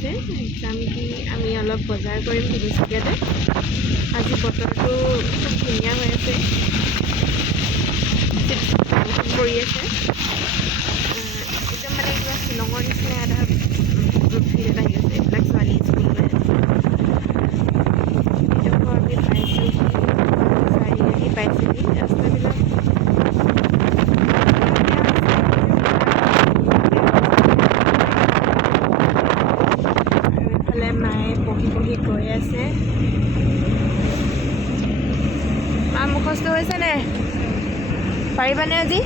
আছে এক্সাম দি আমি অলপ বজাৰ কৰিম তিনিচুকীয়াতে আজি বতৰটো খুব ধুনীয়া হৈ আছে বৰষুণ পৰি আছে একদম মানে কিবা শ্বিলঙৰ নিচিনা এটা ফিল এটা আহি আছে এইবিলাক ছোৱালী স্কুল গৈ এইডোখৰ আমি পাইছোঁ চাৰিআলি পাইছোঁহি ৰাস্তাবিলাক মায়ে পঢ়ি পঢ়ি গৈ আছে মা মুখস্থ হৈছে নে পাৰিবানে আজি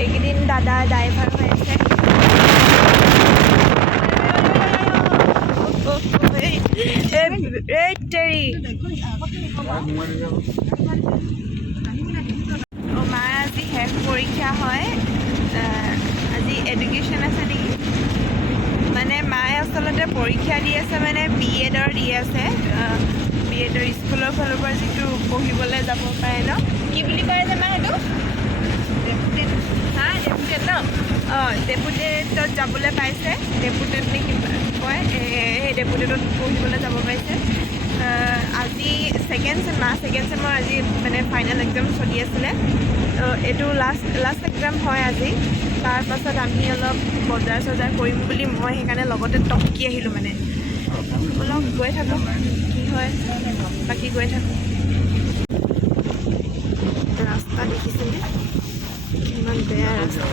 এইকেইদিন দাদা ড্ৰাইভাৰ হৈ আছে মাৰ আজি শেষ পৰীক্ষা হয় আজি এডুকেশ্যন আছে নেকি মানে মায়ে আচলতে পৰীক্ষা দি আছে মানে BEdৰ দি আছে BEdৰ স্কুলৰ ফালৰ পৰা যিটো পঢ়িবলৈ যাব পাৰে ন কি বুলি কয় যে মা সেইটো ডেপুটেড ন ডেপুটেডত যাবলৈ পাইছে ডেপুটেড নে কি কয় সেই ডেপুটেডত পঢ়িবলৈ যাব পাৰিছে আজি ছেকেণ্ড ছেমৰ আজি মানে ফাইনেল এক্সাম চলি আছিলে এইটো লাষ্ট এক্সাম হয় আজি তাৰপাছত আমি অলপ বজাৰ চজাৰ কৰিম বুলি মই সেইকাৰণে লগতে টপকি আহিলোঁ মানে অলপ গৈ থাকোঁ কি হয় বাকী গৈ থাকোঁ ৰাস্তা দেখিছেনে ইমান বেয়া ৰাস্তা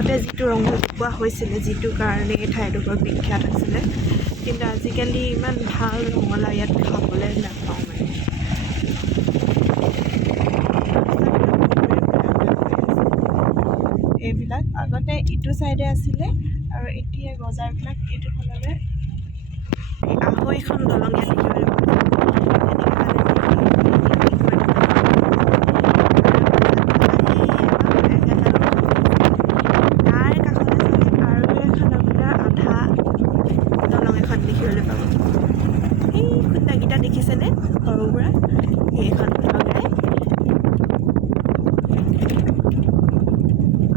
আগতে যিটো ৰংঘৰ পোৱা হৈছিলে যিটো কাৰণে এই ঠাইডোখৰ বিখ্যাত আছিলে কিন্তু আজিকালি ইমান ভাল ৰঙালাও ইয়াত খাবলৈ নাপাওঁ মানে এইবিলাক আগতে ইটো চাইডে আছিলে আৰু এতিয়া বজাৰবিলাক এইটো ফাললৈ আঢ়ৈখন দলং ইয়াত দেখিবলৈ দেখিছেনে সৰুৰ পৰা সেইখন লগাই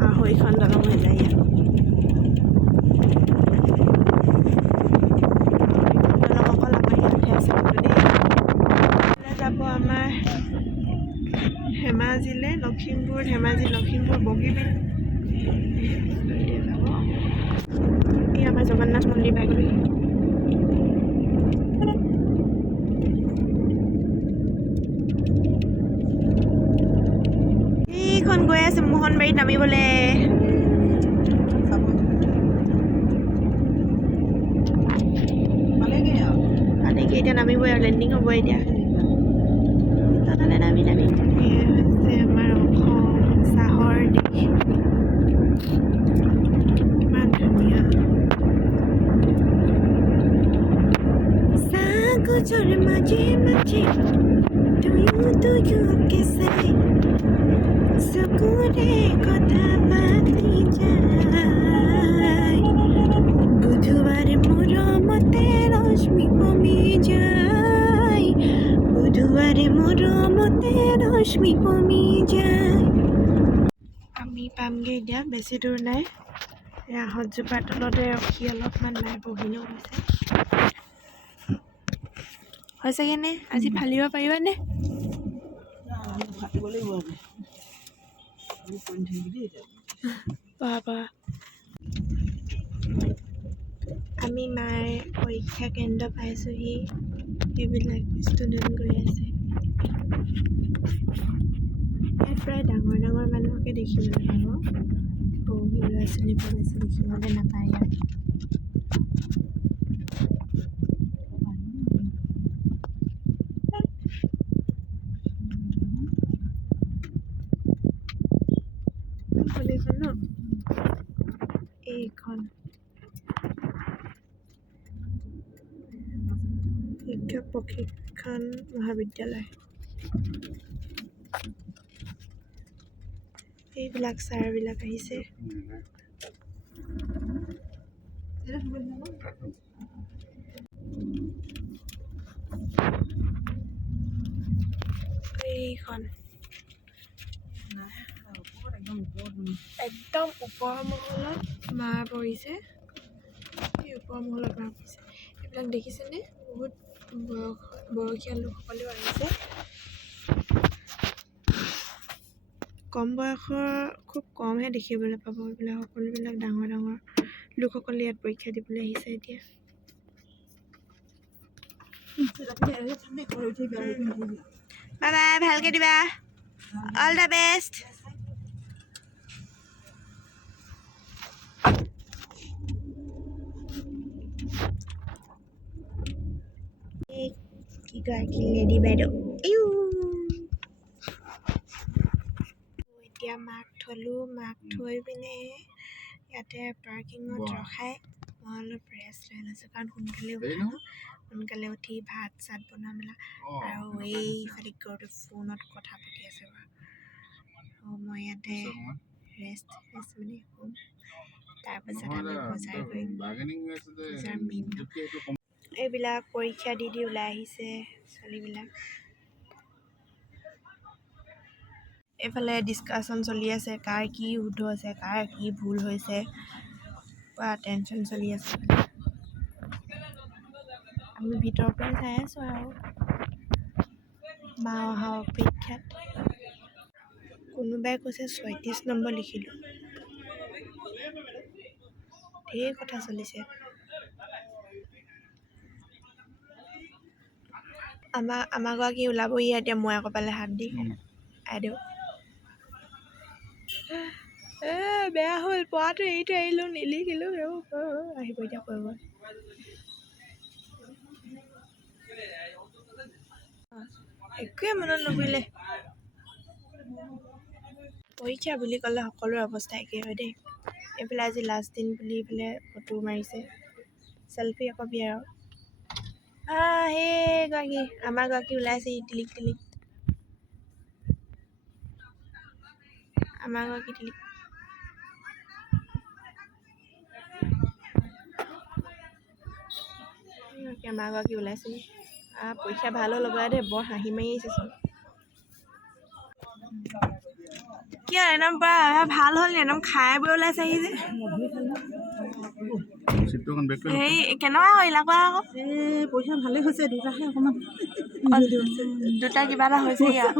আঢ়ৈখন দলং হৈ যায় ইয়াত দলং অকল আমাৰ ইয়াতহে আছে কিন্তু দেই যাব আমাৰ ধেমাজিলৈ লখিমপুৰ বগীবিল যাব এই আমাৰ জগন্নাথ মন্দিৰ পাই গৈ আছে মোহনবাৰীত নামিবলৈ পালেগৈ এতিয়া নামিবই আৰু লেণ্ডিং হ'ব এতিয়া তাতে নামি হৈছে আমাৰ অসম চাহৰ দেশ ইমান ধুনীয়া চাহগছৰ মাজে মাজে তুয়ো চাই চকুৰে কথা পাতি যায় বুধবাৰে মৰমতে ৰশ্মি কমি যায় আমি পামগৈ এতিয়া বেছি দূৰ নাই আহঁতজোপাৰ তলতে ৰখি অলপমান মায়ে বহিলেও হৈছেগৈনে আজি ফালিব পাৰিবানে আমি মাৰ পৰীক্ষা কেন্দ্ৰ পাইছোঁহি এইবিলাক ষ্টুডেণ্ট গৈ আছে ইয়াত প্ৰায় ডাঙৰ ডাঙৰ মানুহকে দেখিবলৈ পাব বহুত ল'ৰা ছোৱালীবোৰ বেছি দেখিবলৈ নাপায় ইয়াত। কলেজখন ন এইখন শিক্ষা প্ৰশিক্ষণ মহাবিদ্যালয়। এইবিলাক ছাৰবিলাক আহিছে। এইখন একদম ওপৰ মহলত মাৰ পৰিছে। এই ওপৰ মহলত মাৰ পৰিছে। এইবিলাক দেখিছেনে? বহুত বয়সীয়াল লোকসকলেও আহিছে। কম বয়সৰ খুব কমহে দেখিবলৈ পাব। এইবিলাক সকলোবিলাক ডাঙৰ ডাঙৰ লোকসকলে ইয়াত পৰীক্ষা দিবলৈ আহিছে এতিয়া। বাই বাই, ভালকৈ দিবা। All the best. কিগৰাকী লেডি বাইদেউ। এতিয়া মাক থলোঁ। মাক থৈ পিনে ইয়াতে পাৰ্কিঙত ৰখাই মই অলপ ৰেষ্ট লৈ লৈছোঁ, কাৰণ সোনকালে উঠি ভাত চাত বনোৱা মেলা আৰু এইফালে গৰুটো ফোনত কথা পাতি আছে বাৰু। মই ইয়াতে ৰেষ্ট মানে শুম। তাৰপাছত আমি বজাৰ কৰিম। বজাৰ মেইন এইবিলাক পৰীক্ষা দি ওলাই আহিছে ছোৱালীবিলাক। এইফালে ডিছকাশ্যন চলি আছে, কাৰ কি শুদ্ধ আছে, কাৰ কি ভুল হৈছে, পুৰা টেনশ্যন চলি আছে। আমি ভিতৰৰ পৰা চাই আছোঁ আৰু মা অহা অপেক্ষাত। কোনোবাই কৈছে ৩৬ নম্বৰ লিখিলোঁ। ঢেৰ কথা চলিছে। আমাৰ গৰাকী ওলাবহি এতিয়া। মই আকৌ পালে হাত দি আইদেউ বেয়া হ'ল। পঢ়াটো এৰি থৈ আহিলোঁ, নিলিখিলোঁ। আহিব এতিয়া কৰিব। একোৱে মনত নপৰিলে। পৰীক্ষা বুলি ক'লে সকলোৰে অৱস্থা একেই হয় দেই। এইফালে আজি লাষ্ট দিন বুলি এইফালে ফটো মাৰিছে, চেল্ফি একপি আৰু। সেই গৰাকী আমাৰ গৰাকী ওলাইছে টিলিক টিলিক। আমাৰ গৰাকী টিলিক। আমাৰ গৰাকী ওলাইছে। পৰীক্ষা ভাল হ'ল হ'বলা দেই। বৰ হাঁহি মাৰি আহিছেচোন। কিয় একদম পুৰা ভাল হ'ল নি? একদম খাই বৈ ওলাইছে আহি যে। হেৰি কেনেকুৱা কৰিলা কোৱা আকৌ? পৰীক্ষা ভালে হৈছে। দুটাহে অকণমান দুটা কিবা এটা হৈছেগৈ আৰু।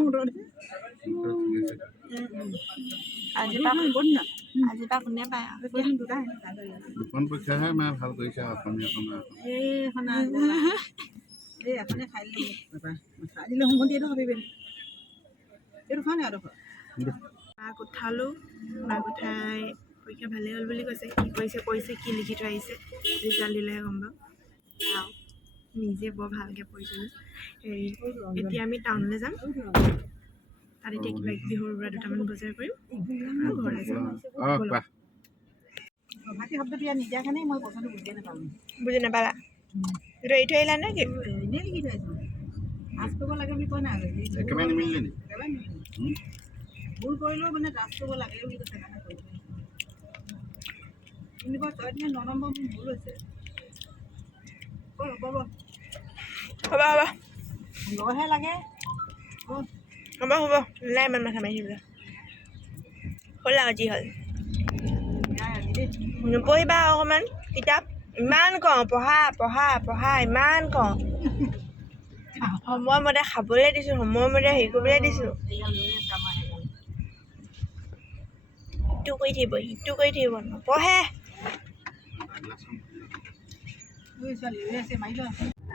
আজিৰ পৰা কোনে পায় আৰু? দুখন পৰীক্ষাহে মায়ে ভাল কৰিছে। অসমীয়া মাক উঠালোঁ। মাক উঠাই পৰীক্ষা ভালেই হ'ল বুলি কৈছে। কি কৰিছে কি লিখি থৈ আহিছে ৰিজাল্ট দিলেহে গম পাম। নিজে বৰ ভালকৈ পঢ়িছিলোঁ। হেৰি এতিয়া আমি টাউনলৈ যাম। তাত এতিয়া কিবা কিবি সৰু সুৰা দুটামান বজাৰ কৰিম আৰু ঘৰলৈ যাম। বুজি নাপালা? এইটো এৰি থৈ আহিলা নে কি? একেবাৰে নিমিলিলে নি? ভুল কৰিলেও মানে লাজ কৰিব লাগে বুলি কৈছে। কিন্তু 9 নম্বৰ ভুল হৈছে। হ'ব লহে লাগে। হ'ব নাই ইমান মাথা মাৰি থাকিবলৈ। হ'ল আৰু যি হ'ল। নপঢ়িবা অকণমান কিতাপ? ইমান কওঁ পঢ়া ইমান কওঁ। সময়মতে খাবলৈ দিছোঁ, সময়মতে হেৰি কৰিবলৈ দিছোঁ। ইটো কৰি থাকিব নপঢ়ে।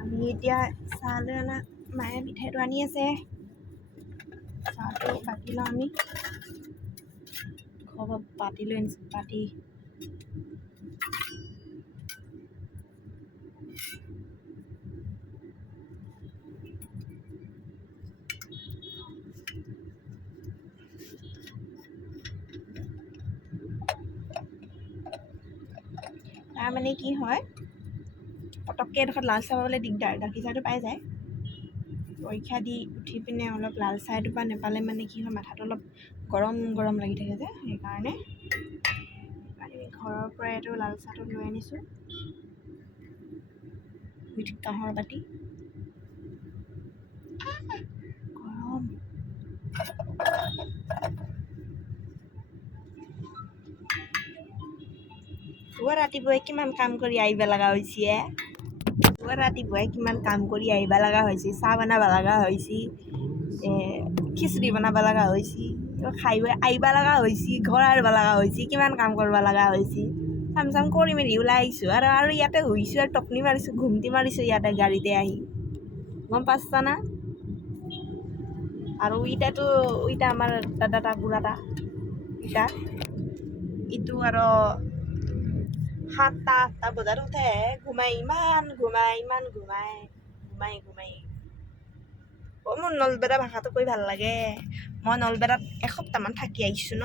আমি এতিয়া চাহ লৈ অনা মায়ে মিঠাইটো আনি আছে। চাহটো বাকি লওঁ আমি। হ'ব পাতি লৈ আনিছোঁ পাতি তাৰমানে কি হয় পটককৈ এডোখৰত লাল চাহ পাবলৈ দিগদাৰ গাখীৰ চাহটো পাই যায় পৰীক্ষা দি উঠি পিনে অলপ লাল চাহ এটোপা নেপালে মানে কি হয় মাথাটো অলপ গৰম গৰম লাগি থাকে যে সেইকাৰণে আমি ঘৰৰ পৰাই এইটো লাল চাহটো লৈ আনিছোঁ উইথ কাঁহৰ বাতি গৰম ৰাতিপুৱাই কিমান কাম কৰি আহিব লগা হৈছে ৰাতিপুৱাই কিমান কাম কৰি আহিব লগা হৈছে চাহ বনাব লগা হৈছে খিচৰি বনাব লগা হৈছে খাই আহিব লগা হৈছে ঘৰ আনিব লগা হৈছে কিমান কাম কৰিব লগা হৈছে কাম চাম কৰি মেলি ওলাই আহিছোঁ আৰু ইয়াতে শুইছোঁ আৰু টপনি মাৰিছোঁ ঘুমটি মাৰিছোঁ ইয়াতে গাড়ীতে আহি গম পাইছা না আৰু ইটা আমাৰ দাদা বুঢ়াটা ইটো আৰু 7টা বজাত উঠে ইমান ঘুমাই মোৰ নলবেৰা ভাষাটো কৈ ভাল লাগে মই নলবেৰাত এসপ্তাহমান থাকি আহিছোঁ ন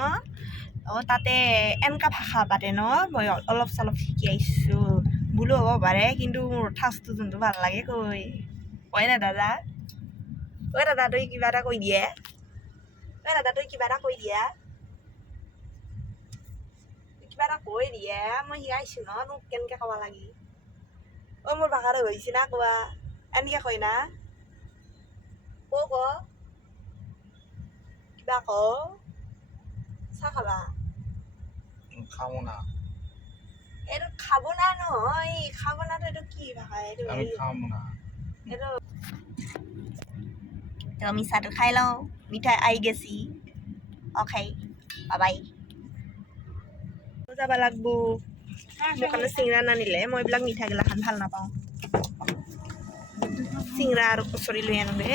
তাতে এনেকুৱা ভাষা পাতে ন মই অলপ চলপ শিকি আহিছোঁ ভুলো হ'ব পাৰে কিন্তু মোৰ ঠাচটো যোনটো ভাল লাগে কয় না দাদা দাদা তই কিবা এটা কৈ দিয়ে কিবা এটা কৈ দিয়ে মই শিকাইছোঁ ন তোক কেনেকৈ ক'ব লাগি মোৰ ভাষাটো হৈছে না কোৱা এনেকৈ কয় না কিবা চাহ খাবা খাওঁ না এইটো খাব না নহয় খাব নাটো এইটো কি ভাষা এইটো আমি খাওঁ না এইটো তো আমি চাহটো খাই লওঁ মিঠাই আহি গেছি অ'কে বাই যাব লাগব মোৰ কাৰণে চিংৰা নানিলে মই এইবিলাক মিঠাইগিলাখান ভাল নাপাওঁ চিংৰা আৰু কচৰি লৈ আনোগৈ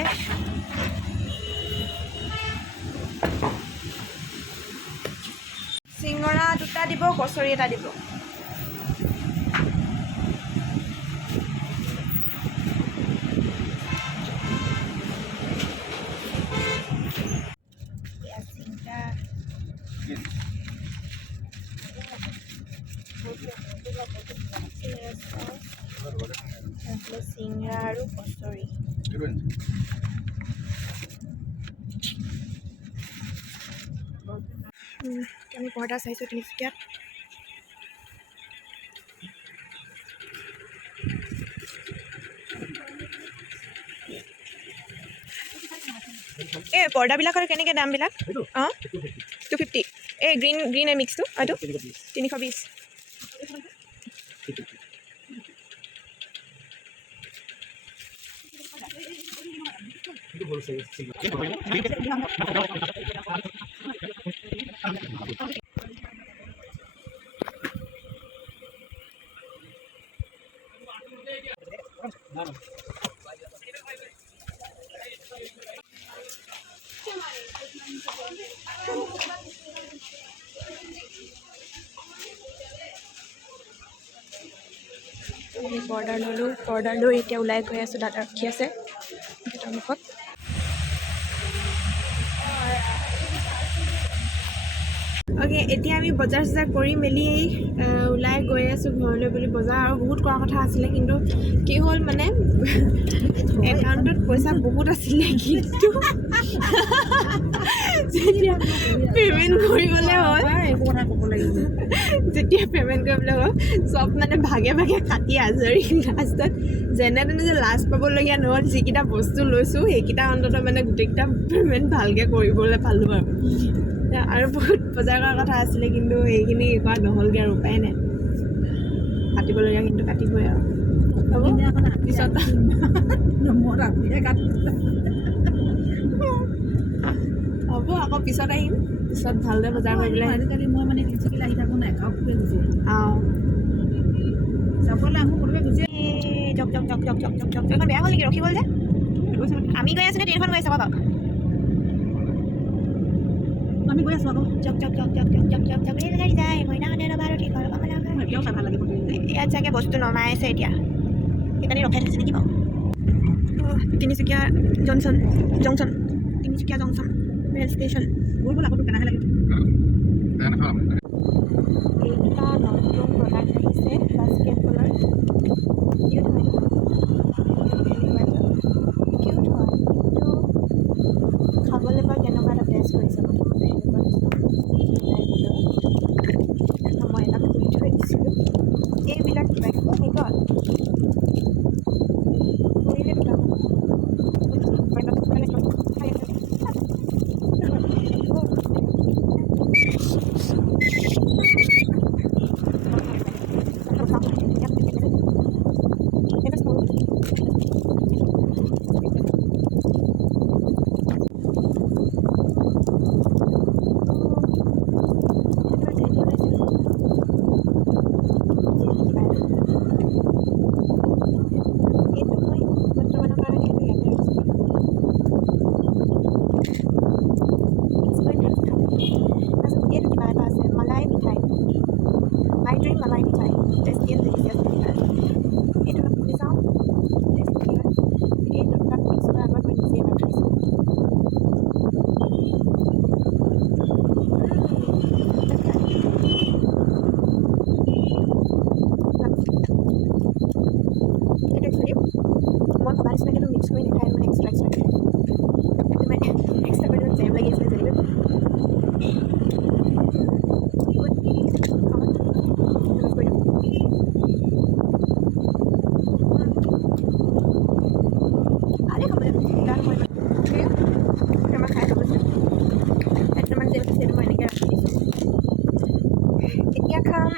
চিঙৰা 2টা দিব কচৰি এটা দিব চিংৰা আৰু কচৰি আমি পৰঠা চাইছোঁ তিনিচুকীয়াত এই পৰ্দাবিলাকৰ কেনেকৈ দামবিলাক অঁ 250 এই গ্ৰীণ এণ্ড মিক্সটো এইটো 320 আমি বৰ্ডাৰ ল'লোঁ বৰ্ডাৰ লৈ এতিয়া ওলাই গৈ আছোঁ দাদা ৰখি আছে গেটৰ মুখত অ'কে এতিয়া আমি বজাৰ চজাৰ কৰি মেলি ওলাই গৈ আছোঁ ঘৰলৈ বুলি বজাৰ আৰু বহুত কৰা কথা আছিলে কিন্তু কি হ'ল মানে একাউণ্টত পইচা বহুত আছিলে কিন্তু যেতিয়া পে'মেণ্ট কৰিবলৈ হ'ল যেতিয়া পে'মেণ্ট কৰিবলৈ হ'ল চব মানে ভাগে ভাগে কাটি আজৰি লাষ্টত যেনে তেনে যে লাজ পাবলগীয়া নহ'ল যিকেইটা বস্তু লৈছোঁ সেইকেইটা অন্ততঃ মানে গোটেইকেইটা পে'মেণ্ট ভালকৈ কৰিবলৈ পালোঁ আৰু বহুত বজাৰ কৰাৰ কথা আছিলে কিন্তু সেইখিনি কৰা নহ'লগৈ আৰু উপায় নাই কাটিবলগীয়া কিন্তু কাটিবই আৰু হ'ব পিছত হ'ব আকৌ পিছত আহিম পিছত ভালদৰে বজাৰ কৰিবলৈ আজিকালি মই মানে তিনিচুকীয়ালৈ আহি থাকোঁ নাই গাঁও ফুৰে গুচি অঁ যাবলৈ আহোঁ কোনোবাই গুচি জক এখন বেয়া হ'ল নেকি ৰখি গ'ল যে আমি গৈ আছোঁ নে ট্ৰেইনখন গৈ আছে বাৰু আমি গৈ আছোঁ আকৌ জক গাড়ী যায় মইনাহঁতে ৰ'বা আৰু ঠিক হ'ল ৰ'বা মানে মোৰ এতিয়াও চাই ভাল লাগে ফটোখিনি ইয়াত চাগে বস্তু নমাই আছে এতিয়া সেইকাৰণে ৰখাই থৈছে নেকি বাৰু Tinsukia junction Tinsukia junction rail station গৈ গ'ল আকৌ তোৰ কেনেকৈ লাগিব বেয়া নাখাওঁ এইকেইটা নতুন প্ৰডাক্ট আহিছে বাস্কেটবলৰ কিউট হয় কিউট হয় কিন্তু খাবলৈ বাৰু কেনেকুৱা এটা টেষ্ট কৰিছে প্ৰথমতে এনেকুৱা মই এটা খুলি থৈ দিছিলোঁ এইবিলাক কিবা কিবি ভিতৰত কৰিলে मलाई मिठाई टेस्टी एंड डिलिशियस मिठाई এইটো খুলি চাওঁ টেষ্টি হয় এইটো তাত মিক্স কৰা আগত মই নিজে এবাৰ খাইছোঁ এইটো একচুৱেলি মই ভবা নিচিনাকৈ মিক্স কৰি নাখায় মানে এক্সট্ৰা মই এক্সট্ৰা কৰি জেম লাগি আছিলে যদিও এতিয়া খাম